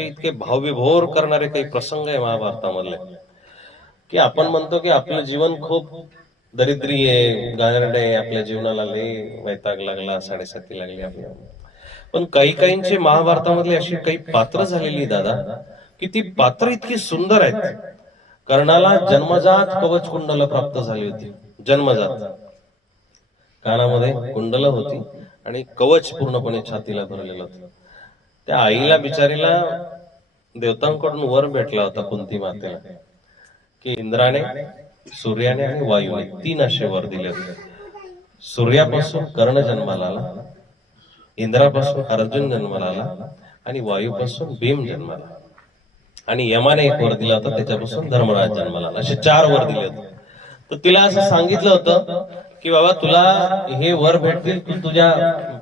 इतके भावविभोर करणारे काही प्रसंग आहे महाभारतामधले. की आपण म्हणतो की आपलं जीवन खूप दरिद्री आहे गारड आहे आपल्या जीवनाला लय वैताग लागला साडेसाती लागली आपल्या. पण काही काहींची महाभारतामधली अशी काही पात्र झालेली दादा की ती पात्र इतकी सुंदर आहेत. कर्णाला जन्मजात कवच कुंडल प्राप्त झाली होती जन्मजात. कानामध्ये कुंडल होती आणि कवच पूर्णपणे छातीला भरलेलं होतं. त्या आईला बिचारीला देवतांकडून वर भेटला होता कुंती मातेला. की इंद्राने सूर्याने आणि वायूने तीन असे वर दिले होते. सूर्यापासून कर्ण जन्माला आला इंद्रापासून अर्जुन जन्माला आला आणि वायूपासून भीम जन्माला आला. आणि यमाने एक वर दिला होता त्याच्यापासून धर्मराज जन्माला आला. असे चार वर दिले होते. तर तिला असं सांगितलं होतं की बाबा तुला हे वर भेटतील तू तुझ्या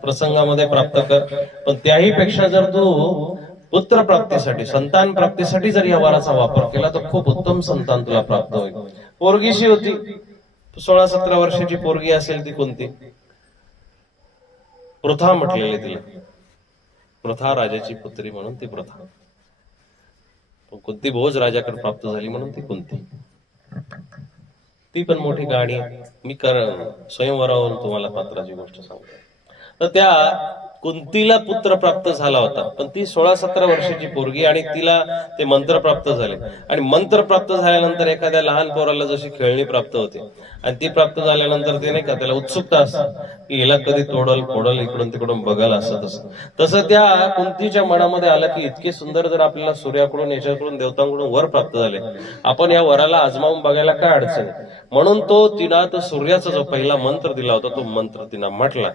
प्रसंगामध्ये प्राप्त कर. पण त्याही पेक्षा जर तू पुत्र प्राप्तीसाठी संतान प्राप्तीसाठी जर या वराचा वापर केला तर खूप उत्तम संतान तुला प्राप्त होईल. पोरगीशी होती. सोळा सतरा वर्षाची पोरगी असेल ती कोणती? प्रथा म्हटलेली तिला. प्रथा राजाची पुत्री म्हणून ती प्रथा. कोणती भोज राजाकडे प्राप्त झाली म्हणून ती कोणती? ती पण मोठी गाणी. मी कर स्वयंवरावरून तुम्हाला पात्राची गोष्ट सांगतो. तर त्या कुंतीला पुत्र प्राप्त झाला होता. पण ती सोळा सतरा वर्षाची पोरगी आणि तिला ते मंत्र प्राप्त झाले. आणि मंत्र प्राप्त झाल्यानंतर एखाद्या लहान पोराला जशी खेळणी प्राप्त होते आणि ती प्राप्त झाल्यानंतर ते नाही का त्याला उत्सुकता असते की हिला कधी तोडल फोडल इकडून तिकडून बघाल असं तसं. तसं त्या कुंतीच्या मनामध्ये आलं की इतके सुंदर जर आपल्याला सूर्याकडून याच्याकडून देवतांकडून वर प्राप्त झाले. आपण या वराला आजमावून बघायला काय अडचण म्हणून तो तिला तो सूर्याचा जो पहिला मंत्र दिला होता तो मंत्र तिला म्हटला.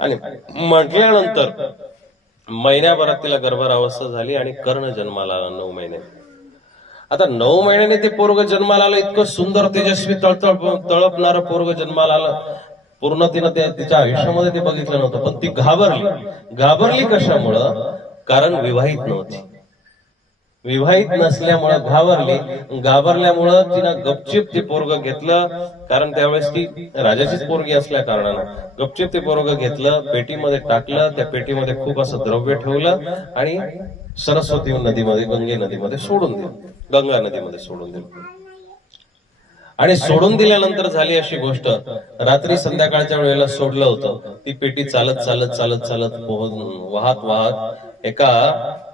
आणि म्हटल्यानंतर महिन्याभरात तिला गर्भरावस्था झाली आणि कर्ण जन्माला आला नऊ महिने. आता नऊ महिन्याने ते पोरग जन्माला आलं इतकं सुंदर तेजस्वी तळतळ तळपणारं पोरग जन्माला आलं. पूर्ण तिनं तिच्या आयुष्यामध्ये ते बघितलं नव्हतं पण ती घाबरली. घाबरली कशामुळं? कारण विवाहित नव्हती. विवाहित नसल्यामुळं घाबरली. घाबरल्यामुळं तिनं गपचिप ते पोरग घेतलं. कारण त्यावेळेस ती राजाचीच पोरगी असल्या कारणानं. गपचिप ते पोरग घेतलं पेटीमध्ये टाकलं त्या पेटीमध्ये खूप असं द्रव्य ठेवलं आणि सरस्वती नदीमध्ये गंगे नदीमध्ये सोडून दिलं. गंगा नदीमध्ये सोडून दिलं. आणि सोडून दिल्यानंतर झाली अशी गोष्ट रात्री संध्याकाळच्या वेळेला सोडलं होतं. ती पेटी चालत चालत चालत चालत वाहत वाहत एका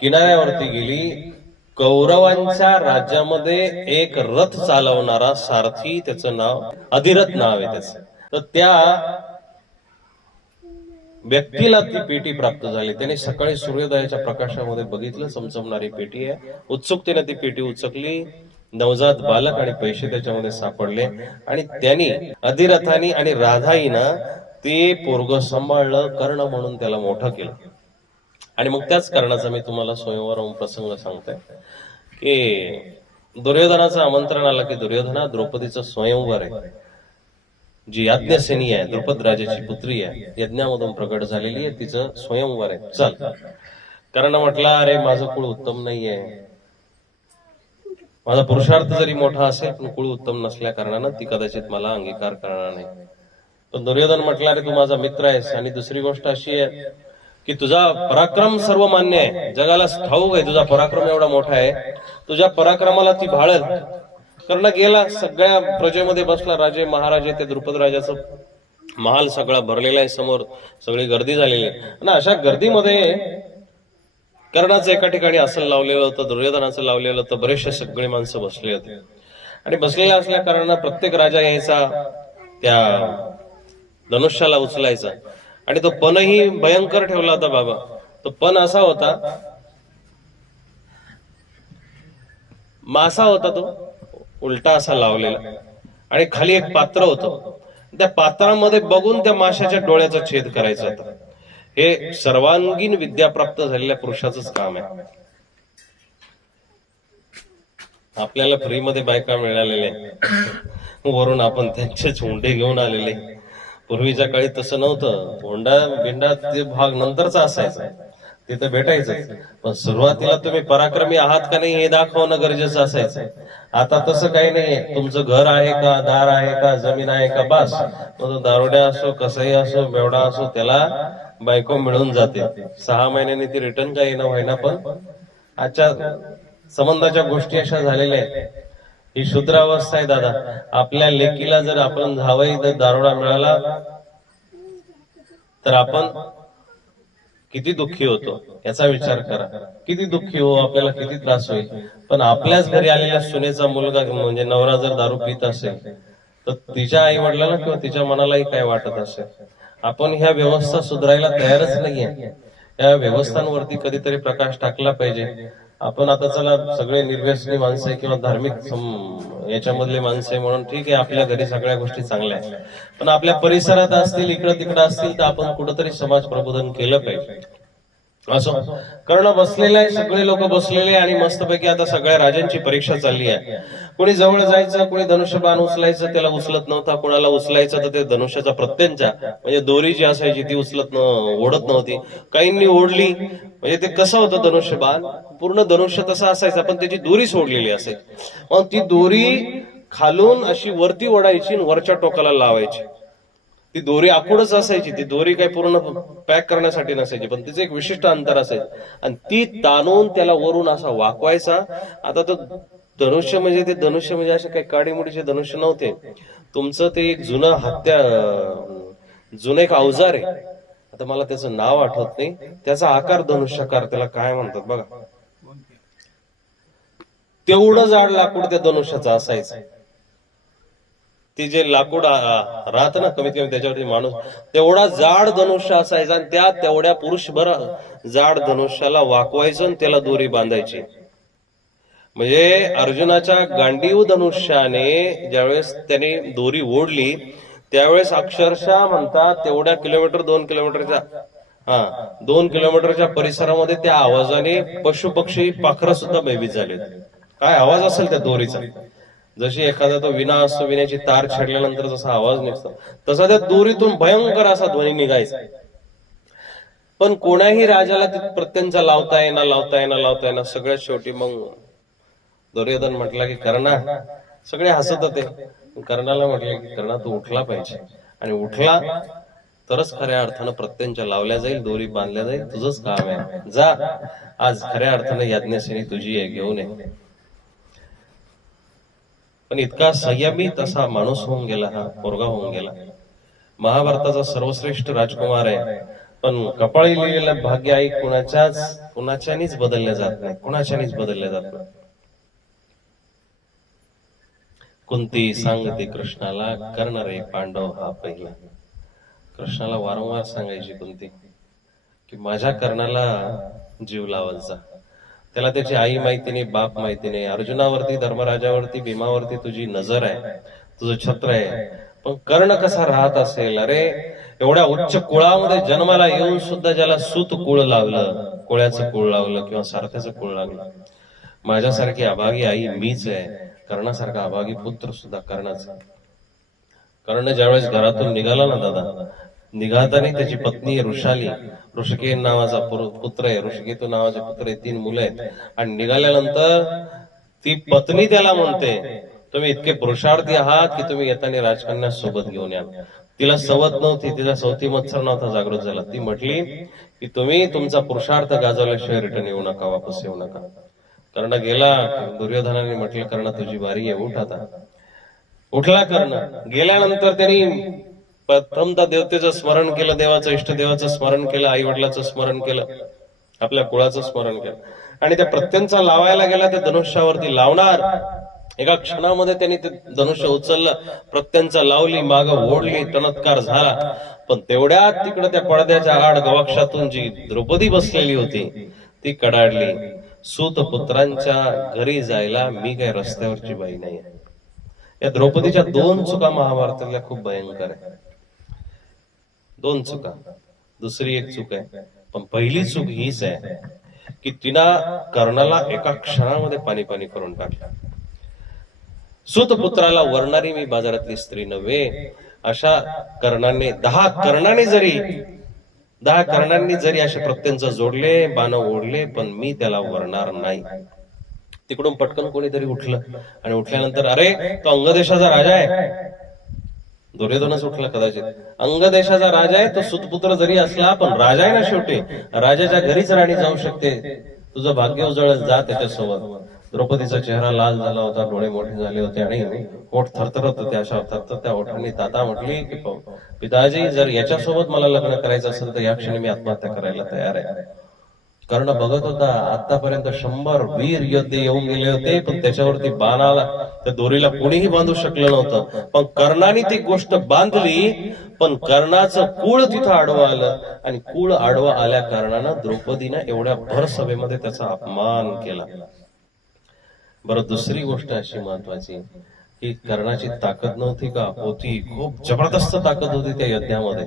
किनाऱ्यावरती गेली. कौरवांच्या राज्यामध्ये एक रथ चालवणारा सारथी त्याचं नाव अधिरथ नाव आहे त्याच. तर त्या व्यक्तीला ती पेटी प्राप्त झाली. त्याने सकाळी सूर्योदयाच्या प्रकाशामध्ये बघितलं चमचमणारी पेटी आहे. उत्सुकतेने ती पेटी उचकली. नवजात बालक आणि पैसे त्याच्यामध्ये सापडले. आणि त्यांनी अधिरथानी आणि राधाईनं ते पोरग सांभाळलं कर्ण म्हणून त्याला मोठं केलं. आणि मग त्याच कारणाचा मी तुम्हाला स्वयंवर प्रसंग सांगतोय की दुर्योधनाचं आमंत्रण आलं की दुर्योधना द्रौपदीचं स्वयंवर आहे. जी याज्ञसेनी आहे द्रुपद राजाची पुत्री आहे यज्ञामधून प्रकट झालेली आहे तिचं स्वयंवर आहे. चल. कारण म्हटला अरे माझं कुळ उत्तम नाहीये. माझा पुरुषार्थ जरी मोठा असेल पण कुळ उत्तम नसल्या कारणानं ती कदाचित मला अंगीकार करणार नाही. पण दुर्योधन म्हटला अरे तू माझा मित्र आहेस आणि दुसरी गोष्ट अशी आहे की तुझा पराक्रम सर्व मान्य आहे. जगाला ठाऊक आहे तुझा पराक्रम एवढा मोठा आहे. तुझ्या पराक्रमाला ती भाळल कर्ण गेला सगळ्या प्रजेमध्ये बसला. राजे महाराजे ते द्रुपद राजाचं महाल सगळा भरलेला आहे समोर. सगळी गर्दी झालेली आहे. आणि अशा गर्दीमध्ये कर्णाचं एका ठिकाणी असं लावलेलं होतं दुर्योधनाचं लावलेलं होतं. बरेचसे सगळे माणसं बसले होते. आणि बसलेले असल्या कारणानं प्रत्येक राजा यायचा त्या धनुष्याला उचलायचा. आणि तो पणही भयंकर ठेवला होता बाबा. तो पण असा होता मासा होता तो उलटा असा लावलेला. आणि खाली एक पात्र होतं. त्या पात्रामध्ये बघून त्या माशाच्या डोळ्याचा छेद करायचा होता. हे सर्वांगीण विद्या प्राप्त झालेल्या पुरुषाचंच काम आहे. आपल्याला फ्रीमध्ये बायका मिळालेल्या वरून आपण त्यांचेच हुंडे घेऊन आलेले पूर्वीच्या काळी तसं नव्हतं. होंडा बिंडा ते भाग नंतरचा असायचा. तिथं भेटायचं पण सुरुवातीला तुम्ही पराक्रमी आहात का नाही हे दाखवणं गरजेचं असायचं. आता तसं काही नाही. तुमचं घर आहे का दार आहे का जमीन आहे का बास. मग दारोड्या असो कसही असो बेवडा असो त्याला बायको मिळून जाते. सहा महिन्यांनी ती रिटर्न काही ना व्हायना पण आजच्या संबंधाच्या गोष्टी अशा झालेल्या आहेत. ही शुद्रावस्था आहे दादा. आपल्या लेकीला जर आपण धावाई जर दारोडा मिळाला तर आपण किती दुःखी होतो याचा विचार करा. किती दुःखी हो आपल्याला किती त्रास होईल. पण आपल्याच घरी आलेल्या सुनेचा मुलगा म्हणजे नवरा जर दारू पित असेल तर तिच्या आई वडिलांना किंवा तिच्या मनालाही काय वाटत असेल? आपण ह्या व्यवस्था सुधारायला तयारच नाहीये. या व्यवस्थांवरती कधीतरी प्रकाश टाकला पाहिजे. आपण आता चला सगळे निर्व्यसनी माणसं आहे किंवा धार्मिक याच्यामधले माणसं आहे म्हणून ठीक आहे आपल्या घरी सगळ्या गोष्टी चांगल्या आहेत. पण आपल्या परिसरात असतील इकडं तिकडं असतील तर आपण कुठंतरी समाज प्रबोधन केलं पाहिजे. असो. कर्ण बसलेला आहे सगळे लोक बसलेले आणि मस्तपैकी आता सगळ्या राजांची परीक्षा चालली आहे. कोणी जवळ जायचं कोणी धनुष्यबाण उचलायचं त्याला उचलत नव्हता. कोणाला उचलायचं तर ते धनुष्याचा प्रत्यंचा म्हणजे दोरी जी असायची ती उचलत न- ओढत नव्हती. काहींनी ओढली म्हणजे ते कसं होतं धनुष्यबाण? पूर्ण धनुष्य तसं असायचं पण त्याची दोरी सोडलेली असायची. मग ती दोरी खालून अशी वरती ओढायची आणि वरच्या टोकाला लावायची. ती दोरी आखूडच असायची ती दोरी काही पूर्ण पॅक करण्यासाठी नसायची पण तिचं एक विशिष्ट अंतर असायचं. आणि ती ताणून त्याला वरून असा वाकवायचा. आता तो धनुष्य म्हणजे ते धनुष्य म्हणजे असे काही काडीमुडीचे धनुष्य नव्हते. तुमचं ते एक जुनं हत्या जुनं एक अवजार आहे. आता मला त्याचं नाव आठवत नाही. त्याचा आकार धनुष्यकार त्याला काय म्हणतात बघा. तेवढं जाड लाकूड त्या धनुष्याचं असायचं. ते जे लाकूड राहत ना कमीत कमी त्याच्यावरती माणूस तेवढा जाड धनुष्य असायचा आणि त्या तेवढ्या पुरुषभर जाड धनुष्याला वाकवायचं आणि त्याला दोरी बांधायची. म्हणजे अर्जुनाच्या गांडीव धनुष्याने ज्यावेळेस त्याने दोरी ओढली त्यावेळेस अक्षरशः म्हणतात तेवढ्या किलोमीटर दोन किलोमीटरच्या हा दोन किलोमीटरच्या परिसरामध्ये त्या आवाजाने पशु पक्षी पाखरं सुद्धा भयभीत झाले काय आवाज असेल त्या दोरीचा? जशी एखादा तो विना असतो विण्याची तार छेडल्यानंतर जसा आवाज निघतो तसा त्या दोरीतून भयंकर असा ध्वनी निघायचा. पण कोणाही राजाला ते प्रत्यंचा लावता येणार लावता येणार लावता येणार सगळ्यात शेवटी मग दुर्योधन म्हटला की कर्णा सगळे हसत होते. कर्णाला म्हटले की कर्णा तू उठला पाहिजे. आणि उठला तरच खऱ्या अर्थानं प्रत्यंच्या लावल्या जाईल दोरी बांधल्या जाईल तुझंच काम आहे. जा आज खऱ्या अर्थानं याज्ञसेनी तुझी आहे घेऊन ये. पण इतका संयमी तसा माणूस होऊन गेला हा पोरगा होऊन गेला. महाभारताचा सर्वश्रेष्ठ राजकुमार आहे. पण कपाळी लिहिलेलं भाग्य आई कुणाच्याच कुणाच्यानीच बदलल्या जात नाही कुणाच्यानीच बदलल्या जात नाही. कुंती सांगते कृष्णाला कर्ण रे पांडव हा पहिला. कृष्णाला वारंवार सांगायची कुंती की माझ्या कर्णाला जीव लावत जा. त्याला त्याची आई माहिती नाही बाप माहिती नाही अर्जुनावरती धर्मराजावरती भीमावरती तुझी नजर आहे तुझं छत्र आहे. पण कर्ण कसा राहत असेल? अरे एवढ्या उच्च कुळामध्ये जन्माला येऊन सुद्धा ज्याला सूत कुळ लावलं कोळ्याचं कुळ लावलं किंवा सारथ्याचं कुळ लागलं माझ्यासारखी अभागी आई मीच आहे. कर्णासारखा अभागी पुत्र सुद्धा कर्णाचा कर्ण ज्यावेळेस घरातून निघाला ना दादा निघाताना त्याची पत्नी ऋषाली ऋषिकेन नावाचा पुत्र आहे. ऋषिकेतू नावाचे पुत्र आहे तीन मुलं आहेत. आणि निघाल्यानंतर ती पत्नी त्याला म्हणते तुम्ही इतके पुरुषार्थी आहात की तुम्ही येताना राजकन्या सोबत घेऊन या. तिला सवत नव्हती. तिला सवती मत्सर नव्हता. जागृत झाला. ती म्हटली की तुम्ही तुमचा पुरुषार्थ गाजवल्याशिवाय रिटर्न येऊ नका. वापस येऊ नका. कर्ण गेला. दुर्योधनाने म्हटलं कर्ण तुझी बारी आहे. उठ आता. उठला कर्ण. गेल्यानंतर त्यांनी प्रथमदा देवतेचं स्मरण केलं देवाचं इष्टदेवाचं स्मरण केलं आई वडिलाचं स्मरण केलं आपल्या कुळाचं स्मरण केलं. आणि त्या प्रत्यंचा लावायला गेला त्या धनुष्यावरती लावणार. एका क्षणामध्ये त्यांनी ते धनुष्य उचललं प्रत्यंचा लावली माग ओढली तणत्कार झाला. पण तेवढ्यात तिकडे त्या पडद्याच्या आड गवाक्षातून जी द्रौपदी बसलेली होती ती कडाडली सूत पुत्रांच्या घरी जायला मी काय रस्त्यावरची बाई नाही या द्रौपदीच्या दोन चुका महाभारतातल्या खूप भयंकर आहे दोन चुका. दुसरी एक चूक आहे. पण पहिली चूक हीच आहे की तिना कर्णाला एका क्षणामध्ये पाणी पाणी करून टाकलं. सुतपुत्राला वरणारी मी बाजारातली स्त्री नव्हे. अशा कर्णाने दहा कर्णाने जरी दहा कर्णांनी जरी असे प्रत्यंच जोडले बाण ओढले पण मी त्याला वरणार नाही. तिकडून पटकन कोणीतरी उठलं आणि उठल्यानंतर अरे तो अंगदेशाचा राजा आहे. दुर्योधनच उठला कदाचित. अंगदेशाचा राजा आहे तो सुतपुत्र जरी असला पण राजा आहे ना शेवटी. राजाच्या घरीच राणी जाऊ शकते. तुझं भाग्य उजळत जा त्याच्यासोबत. द्रौपदीचा चेहरा लाल झाला होता डोळे मोठे झाले होते आणि ओठ थरथरत होते. अशा थरथरत्या ओठांनी ताता म्हटली की पिताजी जर याच्यासोबत मला लग्न करायचं असेल तर या क्षणी मी आत्महत्या करायला तयार आहे. कर्ण बघत होता आतापर्यंत शंभर वीर योद्धे येऊन गेले होते पण त्याच्यावरती बाणाला त्या दोरीला कोणीही बांधू शकलं नव्हतं. पण कर्णाने ती गोष्ट बांधली पण कर्णाचं कुळ तिथं आडवं आलं. आणि कुळ आडवं आल्या कारणानं द्रौपदीनं एवढ्या भर सभेमध्ये त्याचा अपमान केला. बरं दुसरी गोष्ट अशी महत्वाची की कर्णाची ताकद नव्हती का? होती खूप जबरदस्त ताकद होती त्या यज्ञामध्ये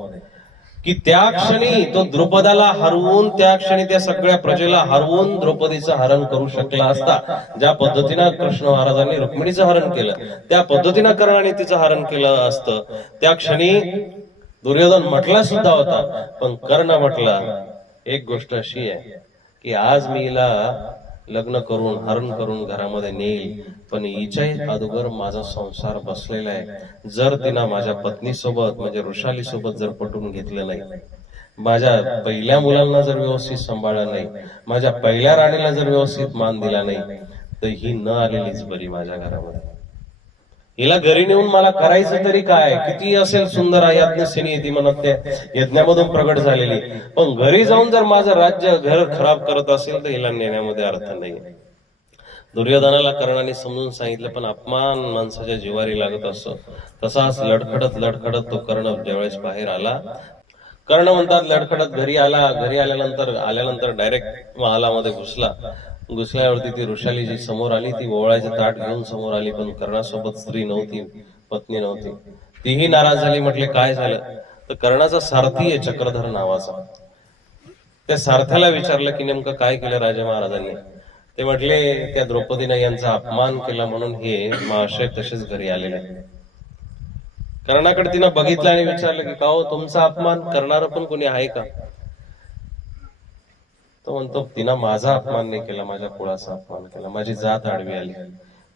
की त्या क्षणी तो द्रुपदाला हरवून त्या क्षणी त्या सगळ्या प्रजेला हरवून द्रौपदीचं हरण करू शकला असता ज्या पद्धतीनं कृष्ण महाराजांनी रुक्मिणीचं हरण केलं त्या पद्धतीनं कर्णाने तिचं हरण केलं असतं. त्या क्षणी दुर्योधन म्हटला सुद्धा होता पण कर्ण म्हटला एक गोष्ट अशी आहे की आज मीला लग्न करून हरण करून घरामध्ये नेईल. पण हिच्याही अगोदर माझा संसार बसलेला आहे. जर तिनं माझ्या पत्नी सोबत म्हणजे वृषाली सोबत जर पटवून घेतलं नाही. माझ्या पहिल्या मुलांना जर व्यवस्थित सांभाळलं नाही. माझ्या पहिल्या राणीला जर व्यवस्थित मान दिला नाही तर ही न आलेलीच बरी माझ्या घरामध्ये. हिला घरी नेऊन मला करायचं तरी काय? किती असेल सुंदर आयाज्ञसेनी ती म्हणत त्या यज्ञामधून प्रगट झालेली. पण घरी जाऊन जर माझं राज्य घर खराब करत असेल तर हिला नेण्यामध्ये अर्थ नाही. दुर्योधनाला कर्णाने समजून सांगितलं पण अपमान माणसाच्या जिवारी लागत असतो तसाच लडखडत लडखडत तो कर्ण ज्यावेळेस बाहेर आला कर्ण म्हणतात लडखडत घरी आला. घरी आल्यानंतर आल्यानंतर डायरेक्ट महालामध्ये घुसला. घुसल्यावरती ती ऋषाली जी समोर आली ती ओवळायचं ताट घेऊन समोर आली पण कर्णासोबत स्त्री नव्हती पत्नी नव्हती. तीही नाराज झाली म्हटले काय झालं? तर कर्णाचा सारथी आहे चक्रधर नावाचा. त्या सारथ्याला विचारलं की नेमकं काय केलं राजा महाराजांनी? ते म्हटले त्या द्रौपदीनं यांचा अपमान केला म्हणून हे महाशय तसेच घरी आलेले कर्णाकडे तिनं बघितलं आणि विचारलं की का हो तुमचा अपमान? करणार पण कोणी आहे का? तो म्हणतो तिनं माझा अपमान नाही केला माझ्या कुळाचा अपमान केला. माझी जात आडवी आली.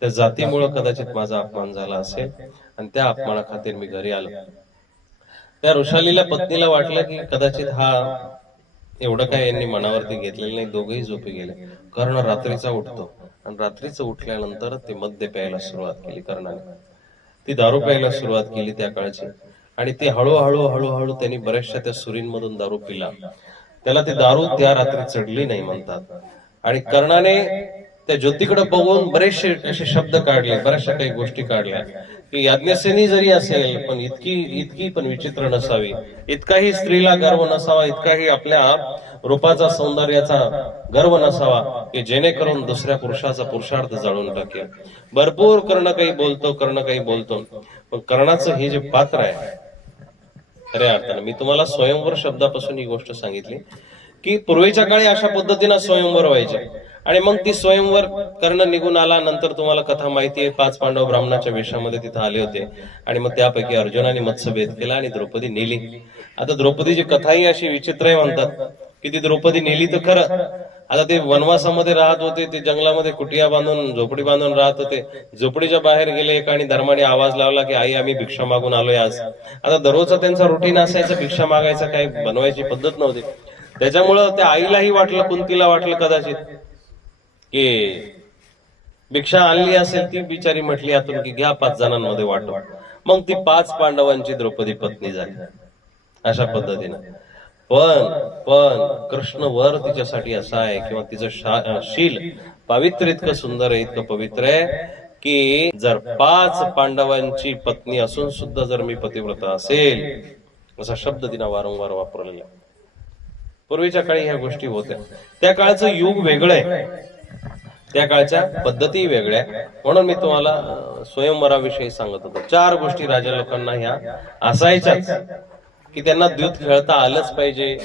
त्या जातीमुळे कदाचित माझा अपमान झाला असेल आणि त्या अपमानाखातीर मी घरी आलो. त्या ऋषालीला पत्नीला वाटलं की कदाचित हा एवढं काय यांनी मनावरती घेतलेलं नाही दोघेही झोपी गेले. कर्ण रात्रीचा उठतो आणि रात्रीचं उठल्यानंतर ते मद्य प्यायला सुरुवात केली कर्णाने. ती दारू प्यायला सुरुवात केली त्या काळची. आणि ती हळूहळू हळूहळू त्यांनी बऱ्याचशा त्या सुरींमधून दारू पिला. त्याला ती दारू त्या रात्री चढली नाही म्हणतात. आणि कर्णाने त्या ज्योतीकडे बघून बरेचसे असे शब्द काढले बऱ्याचशा काही गोष्टी काढल्या. की याज्ञसेनी जरी असेल पण इतकी इतकी पण विचित्र नसावी. इतकाही स्त्रीला गर्व नसावा इतकाही आपल्या रूपाचा सौंदर्याचा गर्व नसावा की जेणेकरून दुसऱ्या पुरुषाचा पुरुषार्थ जाळून टाकेल. भरपूर कर्ण काही बोलतो कर्ण काही बोलतो. पण कर्णाचं हे जे पात्र आहे खऱ्या अर्थानं. मी तुम्हाला स्वयंवर शब्दापासून ही गोष्ट सांगितली की पूर्वीच्या काळी अशा पद्धतीनं स्वयंवर व्हायचे आणि मग ती स्वयंवर कर्ण निघून आला नंतर तुम्हाला कथा माहिती आहे पाच पांडव ब्राह्मणाच्या वेशामध्ये तिथे आले होते. आणि मग त्यापैकी अर्जुनाने मत्स्यभेद केला आणि द्रौपदी नेली. आता द्रौपदीची कथाही अशी विचित्र आहे म्हणतात की ती द्रौपदी नेली तर खरं. आता ते वनवासामध्ये राहत होते ते जंगलामध्ये कुटिया बांधून झोपडी बांधून राहत होते. झोपडीच्या बाहेर गेले एक आणि धर्माने आवाज लावला की आई आम्ही भिक्षा मागून आलोय आज. आता दररोजचा त्यांचा रुटीन असायचं भिक्षा मागायचं काही बनवायची पद्धत नव्हती. त्याच्यामुळं त्या आईलाही वाटलं कुंतीला वाटलं कदाचित की भिक्षा आणली असेल ती बिचारी म्हटली आतून की घ्या पाच जणांमध्ये वाटो मग ती पाच पांडवांची द्रौपदी पत्नी झाली. अशा पद्धतीनं. पण पण कृष्ण वर तिच्यासाठी असा आहे किंवा तिचं शील पावित्र्य इतकं सुंदर आहे इतकं पवित्र आहे की जर पाच पांडवांची पत्नी असून सुद्धा जर मी पतिव्रता असेल असा शब्द तिनं वारंवार वापरलेला. पूर्वीच्या काळी ह्या गोष्टी होत्या. त्या काळचं युग वेगळं आहे. त्या काळच्या पद्धती वेगळ्या म्हणून मी तुम्हाला स्वयंवराविषयी सांगत होतो. चार गोष्टी राजा लोकांना ह्या असायच्याच. की त्यांना दूध खेळता आलंच पाहिजे.